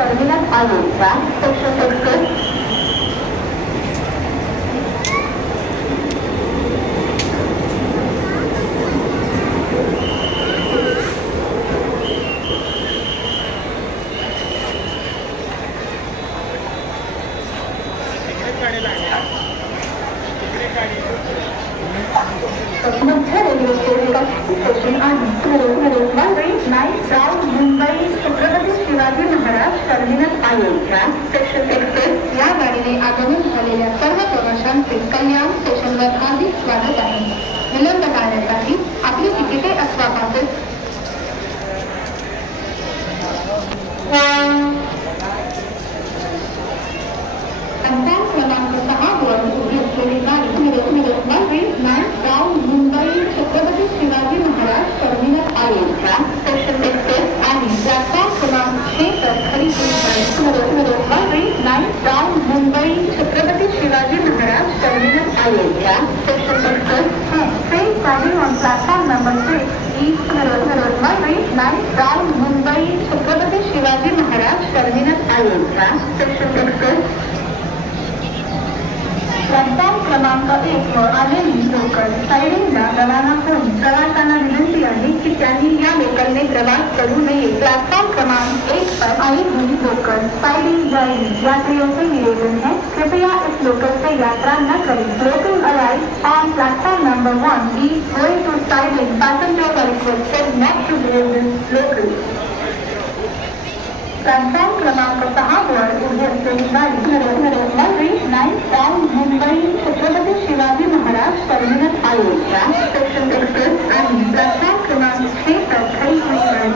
Terminal Ayodhya station express मध्य railway station Mumbai Chhatrapati Shivaji Maharaj terminal Ayodhya station express या गाडीने आगमन झालेल्या सर्व प्रवाशांचे कल्याण स्टेशनवर हार्दिक स्वागत आहे. विलंब टाळण्यासाठी आपली तिकिटे अथवा पासेस क्रमांक 6 वर उभी असलेली गाडी Mumbai Chhatrapati Shivaji Maharaj terminal Ayodhya station express आणि प्लॅटफॉर्म क्रमांक 6 पर खरी Mumbai Chhatrapati Shivaji Maharaj terminal Ayodhya station express है. Train stopping on platform number 6 east Mumbai Chhatrapati Shivaji Maharaj terminal Ayodhya station express. Platform क्रमांक 1 वर आलेली लोकल सायडिंगला रवाना होऊन प्रवाशांना विनंती आहे की त्यांनी या लोकलने प्रवास करू नये. प्लॅटफॉर्म क्रमांक 1 पर आई हुई लोकल साइडिंग जाएगी. यात्रियों से निवेदन है कृपया इस लोकल से यात्रा न करें. Local arrive on platform number 1 is going to siding. Passengers are requested not to board this local. Platform क्रमांक 6 वर उभी असलेली गाडी Mumbai Chhatrapati Shivaji Maharaj terminal Ayodhya station express आणि प्लॅटफॉर्म क्रमांक 6 पर खरी हुई गाड़ी